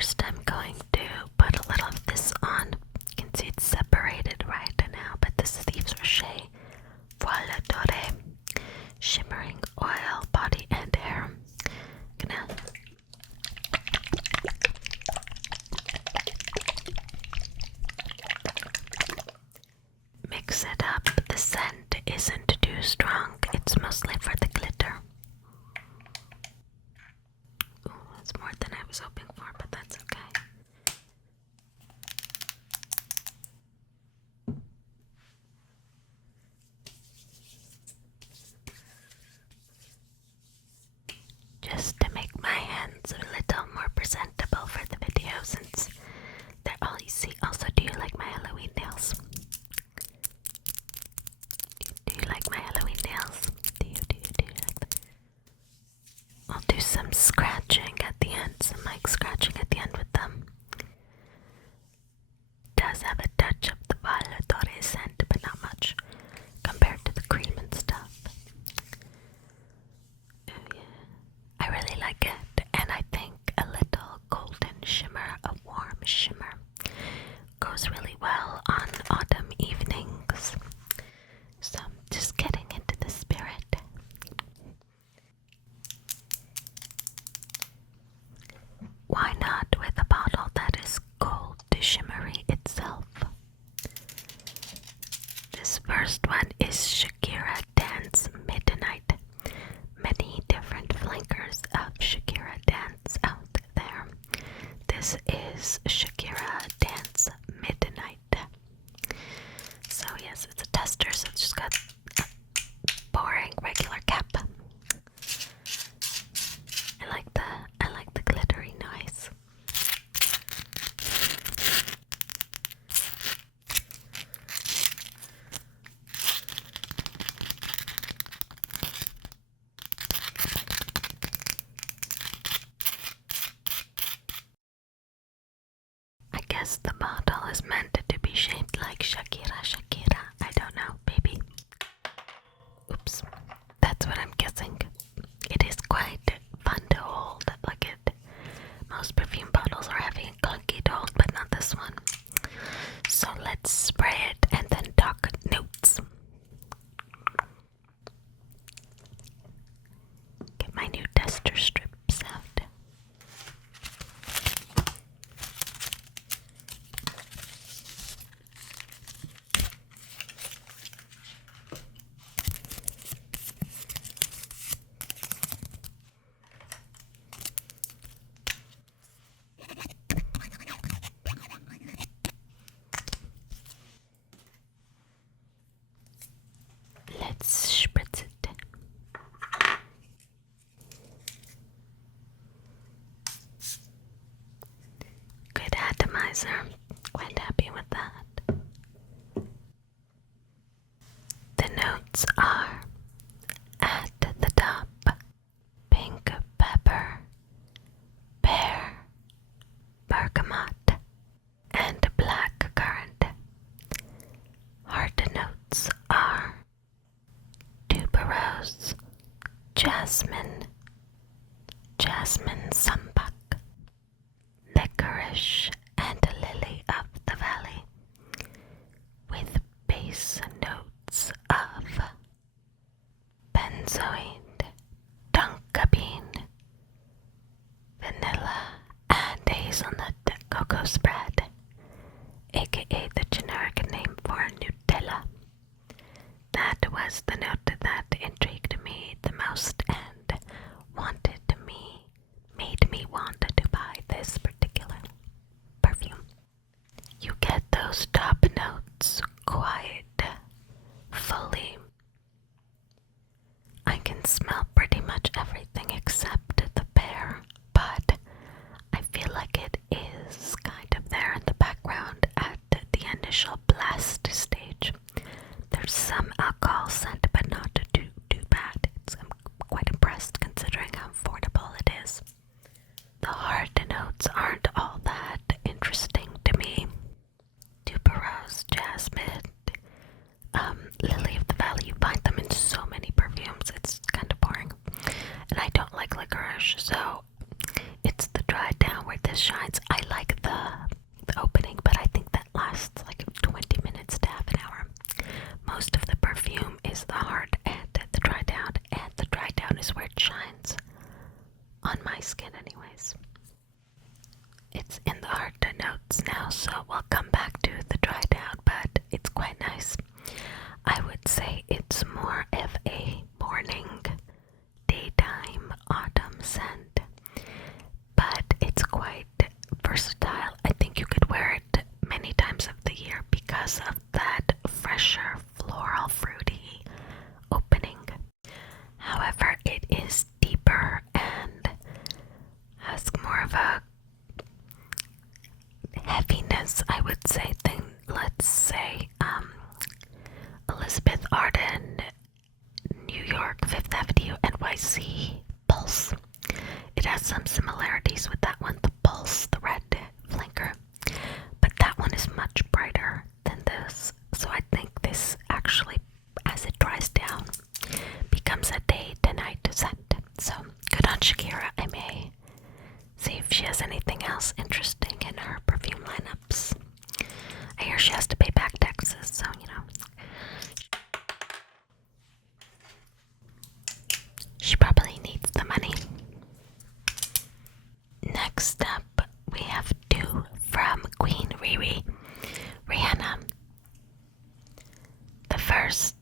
First, I'm going to put a little of this on. You can see it's separated right now, but this is the Yves Rocher Voile Doré Shimmering Oil Body and Hair. Gonna mix it up. The scent isn't too strong. It's mostly for the glitter. Ooh, that's more than I was hoping for, but that's okay. Just to make my hands a little more presentable for the video, since they're all easy. Also, do you like my Halloween nails? Do you like my Halloween nails? Do you like them? I'll do some scratching at the end, some mic scratching at the end with them. Does have a touch of the Voile Doré scent, but not much compared to the cream and stuff. Oh yeah, I really like it, and I think a little golden shimmer, a warm shimmer, goes really well on autumn evenings. So I'm just getting into the spirit. Why not with a bottle that is gold shimmery itself? This first one is Shakira Dance Midnight. Many different flankers of Shakira Dance out there. This is Shakira Dance Midnight. So yes, it's a tester, so it's just got a boring regular cap. I like the glittery noise. I guess the bottle is meant to be shaped like Shakira. I don't know, maybe. Oops, that's what I'm guessing. It is quite fun to hold. Like it. Most perfume bottles are heavy and clunky to hold, but not this one. So let's spray it and then talk notes. Get my new tester strips out. Let's spritz it. Good atomizer. Quite happy with that. The notes are at the top: pink pepper, pear, bergamot, and black currant. Heart notes are tuberose, jasmine, sambac, licorice, and lily of the valley, with base notes of benzoin, tonka bean, vanilla, and hazelnut cocoa spread, aka the generic name for Nutella. That was the note that intrigued me the most and made me want to buy this particular perfume. You get those top notes quite fully. I can smell pretty much everything except the pear, but I feel like it is kind of there in the background at the initial blast stage. There's some alcohol scent, but not too bad. I'm quite impressed considering how affordable it is. The heart notes aren't all that interesting to me. Tuberose, jasmine, lily of the valley. You find them in so many perfumes. It's kind of boring, and I don't like licorice, so it's the dry down where this shines. I notes now, so we'll come back to the dried out, but it's quite nice. I would say it's more of a morning, daytime autumn scent, but it's quite versatile. I think you could wear it many times of the year because of that fresher, floral, fruity opening. However, it is deeper and has more of a heaviness, I would say, than, let's say, Elizabeth Arden, New York, Fifth Avenue, NYC Pulse. It has some similarities with that one, the Pulse, the red flanker, but that one is much brighter than this. So I think this actually, as it dries down, becomes a day to night scent. So good on Shakira. I may see if she has anything else interesting in her perfume lineups. I hear she has to pay back taxes, so she probably needs the money. Next up, we have two from Queen Riri, Rihanna. The first,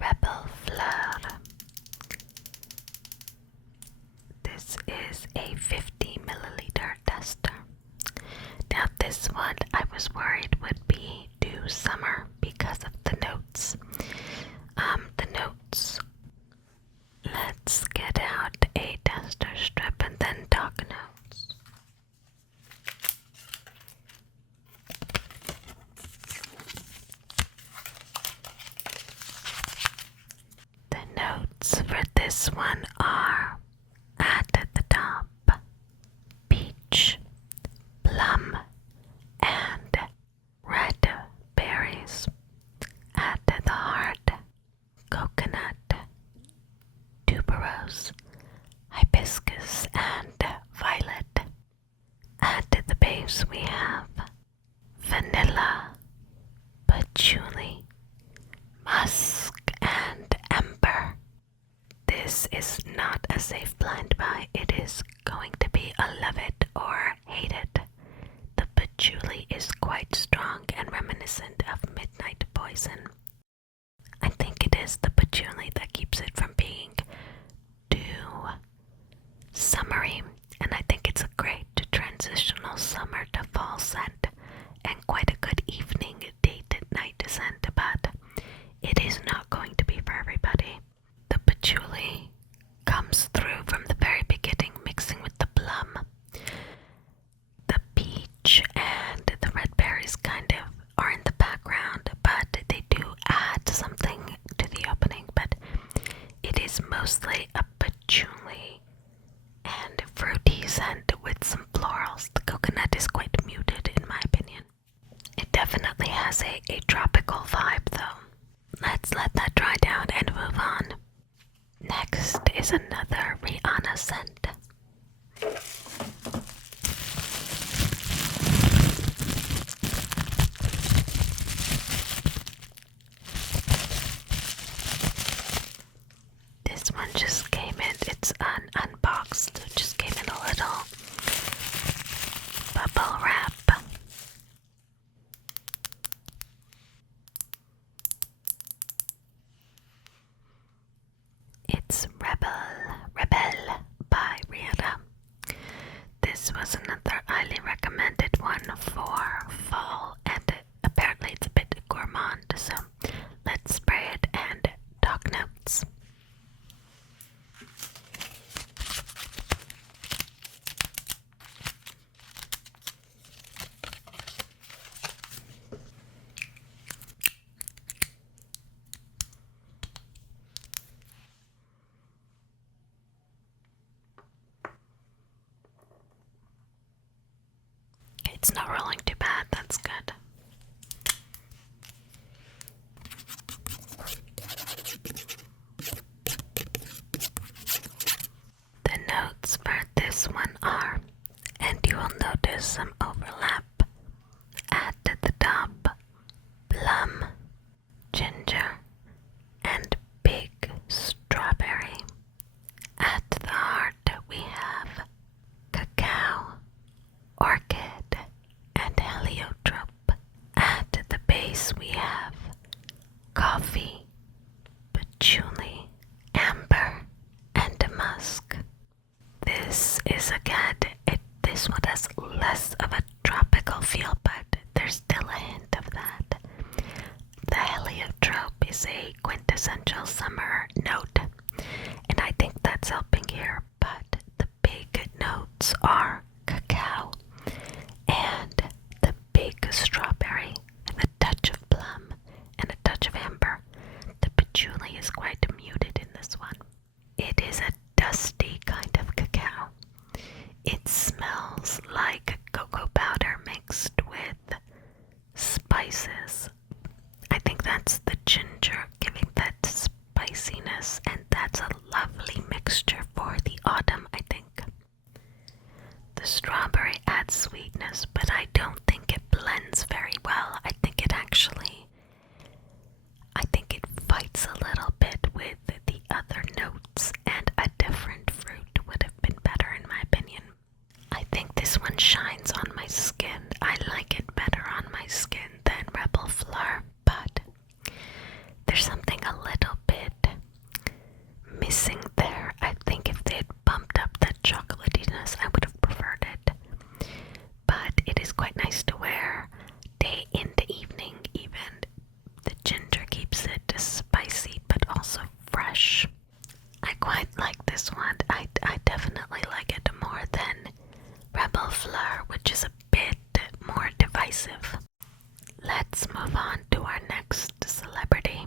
Reb'L Fleur. This is a 50 milliliter tester. Now this one I was worried would be too summer because of the notes. Let's get out a tester strip and then talk notes. The notes for this one are, at the top, peach, plum, and red berries. At the heart, coconut, tuberose, hibiscus, and violet. At the base we have vanilla, patchouli, musk, and amber. This is not a safe blind buy. It is going to be a love it or hate it. The patchouli is quite strong and reminiscent of Midnight Poison. I think it is the patchouli that keeps it from being too summery, and I think it's a great transitional summer to fall scent and quite a good evening date night scent, but it is not going to be for everybody. The patchouli comes through from the very beginning, mixing with the plum. The peach and the red berries kind of are in the background, but they do add something to the opening, but it is mostly a patchouli and fruity scent with some florals. The coconut is quite muted in my opinion. It definitely has a tropical vibe though. Let's let that dry down and move on. Next is another Rihanna scent. This one just came in, it's unboxed, it just came in a little bubble wrap. It's Rebelle by Rihanna. This was another highly recommended one for fall, and apparently it's a bit gourmand, so let's spray it and talk notes. It's not rolling too bad, that's good. The notes for this one are, and you will notice some overlap at the top, plum, ginger, and big strawberry. At the heart we have cacao, orchid, and heliotrope. At the base we have coffee, patchouli, amber, and musk. This is again, this one has less of a tropical feel, but there's still a hint of that. The heliotrope is a quintessential summer note, and I think that's helping here, but the big notes are cacao and the big strawberry and a touch of plum and a touch of amber. The patchouli is quite muted in this one. It is a dusty kind of cacao. It smells like cocoa powder mixed with spices. I think that's the ginger giving that spiciness, and that's a lovely mixture for the autumn, I think. The strawberry adds sweetness, but I don't think it blends very well. I think it fights a little bit with the other notes, and a different fruit would have been better in my opinion. I think this one shines on my skin. I like it better on my skin than Reb'L Fleur, but there's something a little bit missing there. I think if they had bumped up that chocolatiness, I would have preferred it. But it is quite nice to wear day into evening even. The ginger keeps it spicy but also fresh. I quite like this one. I definitely like it more than Reb'L Fleur, which is a bit more divisive. Let's move on to our next celebrity.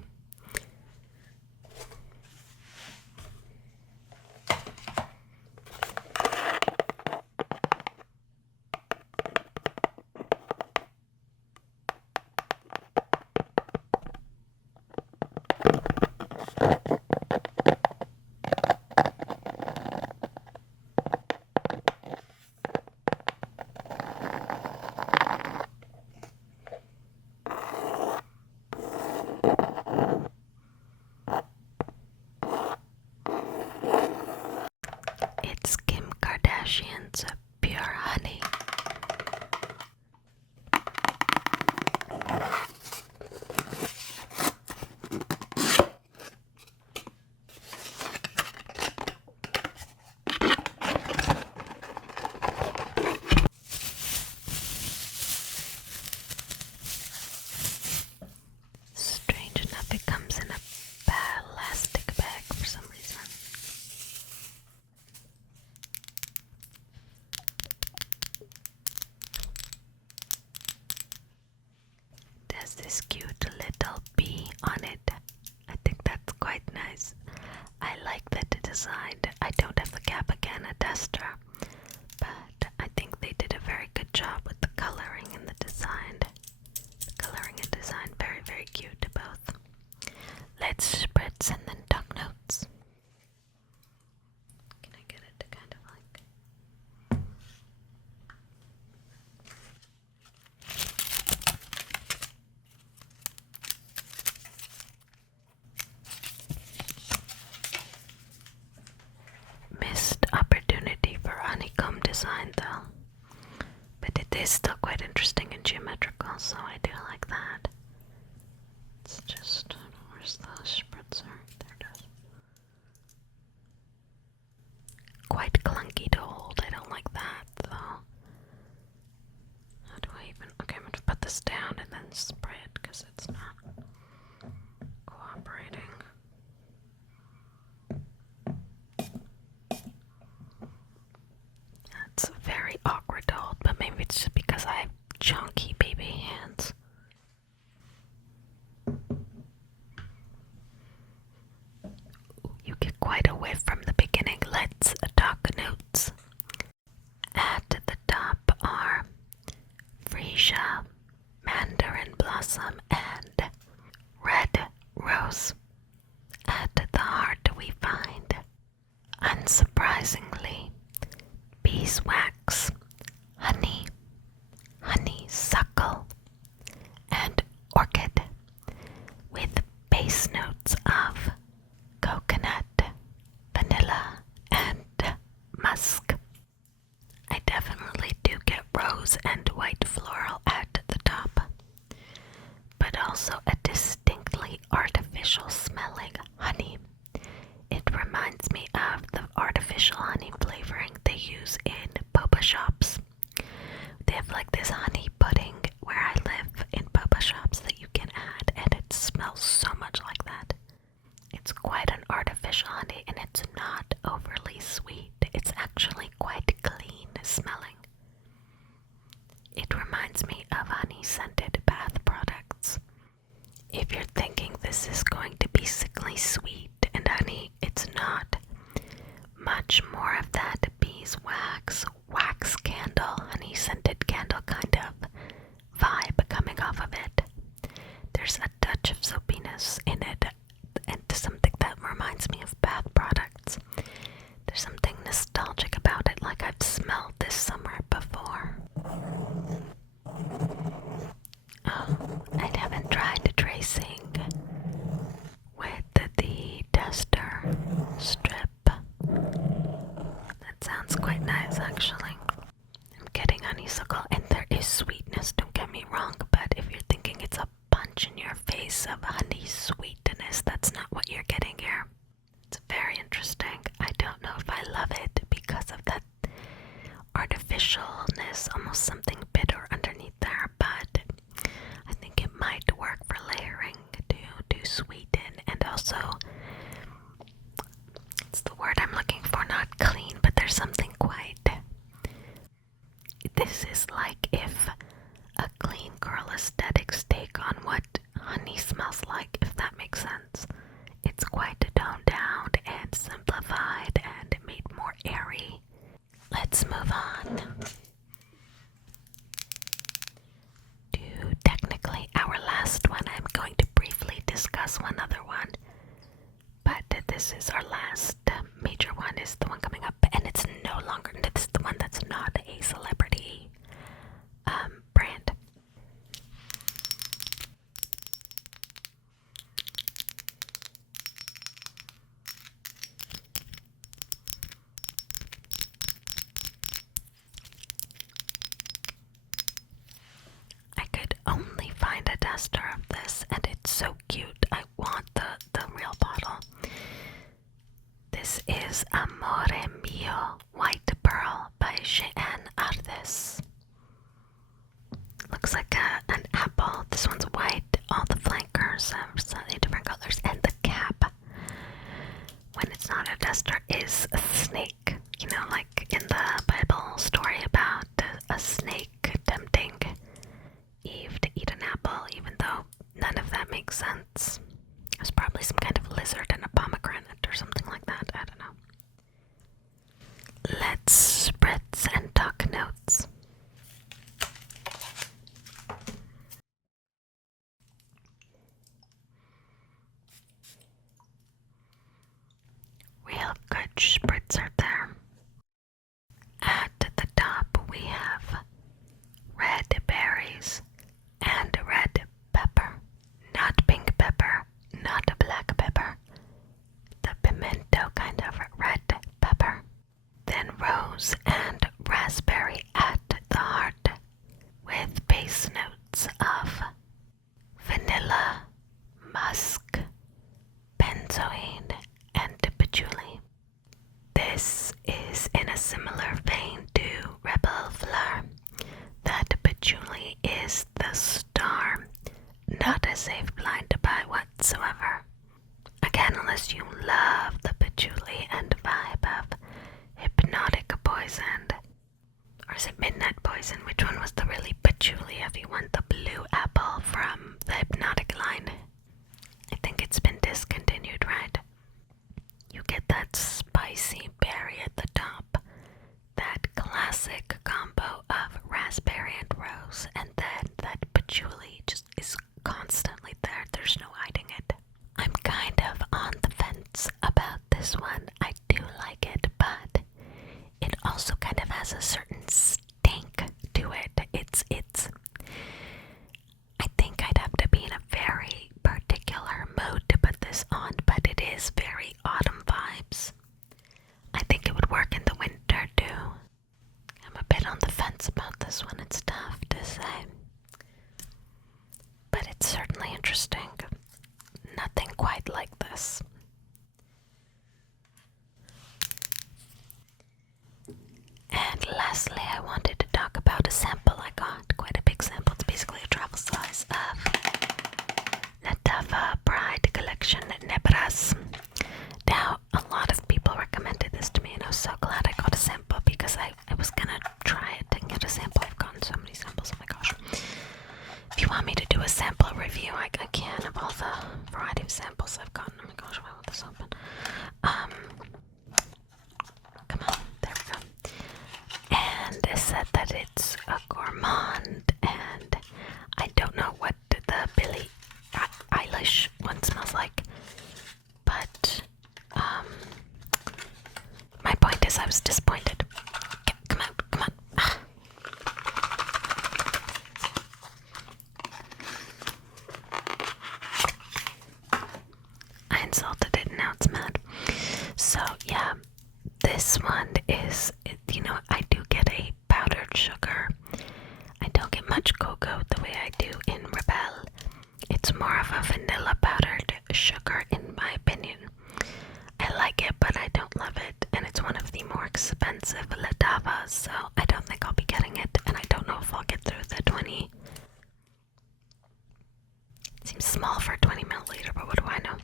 It's Kim Kardashian's Pure Honey. Strange enough, it comes in a plastic bag for some reason. There's this cute little bee on it. I think that's quite nice. I like that design. I don't have the Gabagana tester, but I think they did a very good job with the coloring and the design. The coloring and design, very, very cute both. Let's spritz and then talk notes. Can I get it to kind of like... Missed opportunity for honeycomb design though. But it is still quite interesting and geometrical, so I do like that. It's just, where's the spritzer? There it is. maybe it's just because I have chunky baby hands. You get quite a whiff from the beginning. Let's talk notes. At the top are freesia, mandarin blossom, and red rose. At the heart we find, unsurprisingly, beeswax, honey, honeysuckle, and orchid, with base notes of coconut, vanilla, and musk. I definitely do get rose and white floral at the top, but also a distinctly artificial smelling honey. It reminds me of the artificial honey flavoring they use in boba shops. They have like this honey pudding where I live in boba shops that you can add, and it smells so much like that. It's quite an artificial honey, and it's not overly sweet. It's actually quite clean smelling. It reminds me of honey-scented bath products. If you're thinking this is going to be sickly sweet and honey, it's not. Much more of that beeswax, wax candle, honey-scented candle kind of vibe coming off of it. There's a touch of soapiness in it, and something that reminds me of bath products. There's something nostalgic about it, like I've smelled this somewhere before. Oh, I haven't tried tracing with the duster strip. That sounds quite nice, actually. I'm getting honeysuckle, and there is sweetness, don't get me wrong, but if you're thinking it's a punch in your face of honey sweetness, that's not what you're getting here. It's very interesting. I don't know if I love it because of that artificialness, almost something bitter underneath there, but I think it might work for layering to sweeten, and also, it's the word I'm looking for, not clean, but there's something quite, this is like if a clean girl aesthetic's take on what honey smells like, if that makes sense. It's quite toned down and simplified and made more airy. Let's move on to technically our last one. I'm going to briefly discuss one other one, but this is our last major one, is the one coming up, and it's no longer, this is the one that's not a celebrity brand. I could only find a duster of this, and it's so cute. I want the real bottle. This is Amore Mio White Pearl by Jeanne Arthes. Looks like an apple. This one's white. All the flankers are slightly different colors, and the cap, when it's not a duster, is a snake. You know, like in the Bible story about a snake tempting Eve to eat an apple, even though none of that makes sense. It was probably some kind of lizard and a pomegranate or something like that. I don't know. Let's spritz and talk notes. Real good spritzer there. At the top we have red berries and red pepper. Not pink pepper, not a black pepper. The pimento kind of red pepper. Then rose and raspberry at the heart, with base notes of vanilla, musk, benzoin, and patchouli. This is in a similar vein to Reb'L Fleur. That patchouli is the star, not a safe blind to buy whatsoever. Again, unless you love the patchouli and vibe of hypnotic poison, or is it midnight poison? poison. Which one was the really patchouli heavy one? The blue apple from the Hypnotic line. I think it's been discontinued, right? You get that spicy berry at the top, that classic combo of raspberry and rose, and then that patchouli just is constantly there. There's no hiding it. I'm kind of on the fence about this one. I do like it, but it also kind of has a certain stink to it. I think I'd have to be in a very particular mood to put this on, but it is very autumn vibes. I think it would work in the winter too. I'm a bit on the fence about this one. It's tough to say, but it's certainly interesting. Nothing quite like this. And lastly, I wanted to talk about a sample I got. Quite a big sample. It's basically a travel size of Lattafa Bride Collection Nebras. Now, a lot of people recommended this to me, and I was so glad I got a sample because I was gonna try it and get a sample. I've gotten so many samples, oh my gosh. If you want me to do a sample review, I can, of all the variety of samples I've gotten. Oh my gosh, why won't this open? Come on, there we go. And it said that it's a gourmand, and I don't know what the Billie Eilish one smells like, but my point is I was disappointed. Come on. I insulted it and now it's mad. So yeah, this one is, I do get a powdered sugar. I don't get much cocoa the way I do in Rebelle. It's more of a vanilla powdered sugar in my opinion. I like it, but I don't love it, and it's one of the more expensive Lattafas, so I don't think I'll be getting it, and I don't know if I'll get through the 20. It seems small for a 20 milliliter, but what do I know?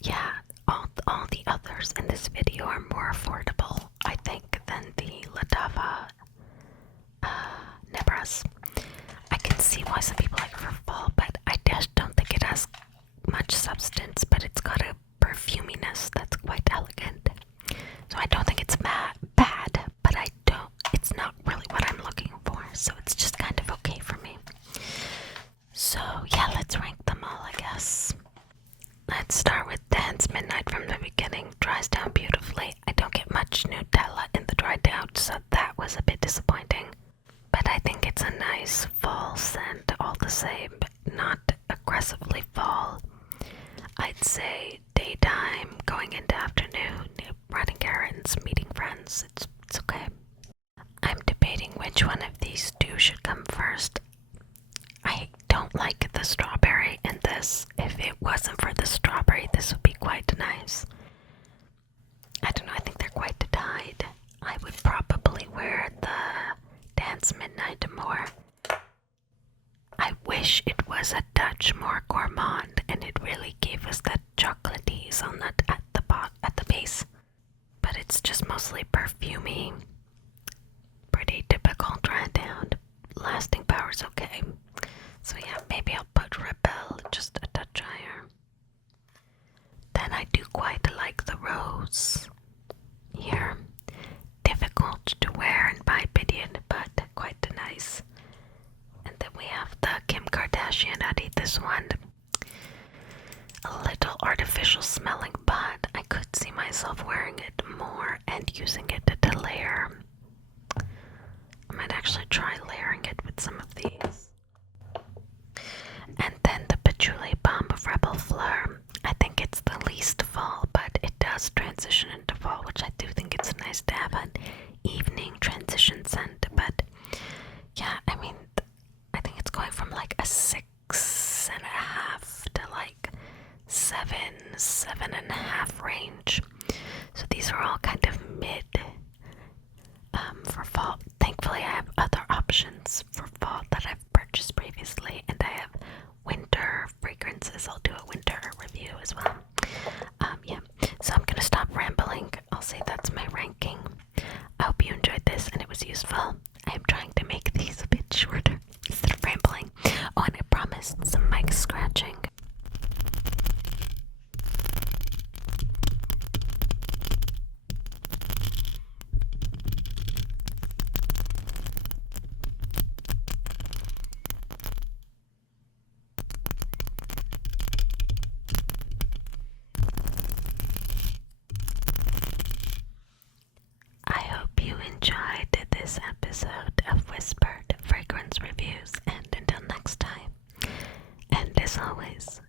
Yeah, all the others in this video are more affordable, I think, than the Lattafa Nebras. I can see why some people like it for fall, but I just don't think it has much substance, but it's got a perfuminess that's quite elegant. So I don't think it's bad, but it's not really what I'm looking for, so it's just kind of okay for me. So yeah, let's rank them all, I guess. Let's start with Dance Midnight from the beginning. Dries down beautifully. I don't get much Nutella in the dried out, so that was a bit disappointing. But I think it's a nice fall scent all the same, not aggressively fall. I'd say daytime, going into afternoon, running errands, meeting friends, it's okay. I'm debating which one of these two should come first. I don't like the strawberry in this. If it wasn't for the strawberry, this would be quite nice. I don't know, I think they're quite tied. I would probably wear the Dance Midnight more. I wish it was a touch more gourmand and it really gave us that chocolatey hazelnut at the base. But it's just mostly perfumey. Pretty typical dry down. Lasting power's okay. So yeah, maybe I'll put Rebelle just a touch higher. Then I do quite like the rose here. Difficult to wear in my opinion, but quite nice. And then we have the Kim Kardashian. I'd eat this one. A little artificial smelling, but I could see myself wearing it more and using it to layer. I might actually try layering it with some of these. And then the Patchouli Bomb of Reb'L Fleur. I think it's the least fall, but it does transition into fall, which I do think it's nice to have an evening transition scent. But yeah, I mean, I think it's going from like a 6.5 to like 7.5 range. So these are all kind of mid for fall. Thankfully, I have other options for fall that I've purchased previously, and I have winter fragrances. I'll do a winter review as well. Yeah, so I'm gonna stop rambling episode of Whispered Fragrance Reviews, and until next time, and as always,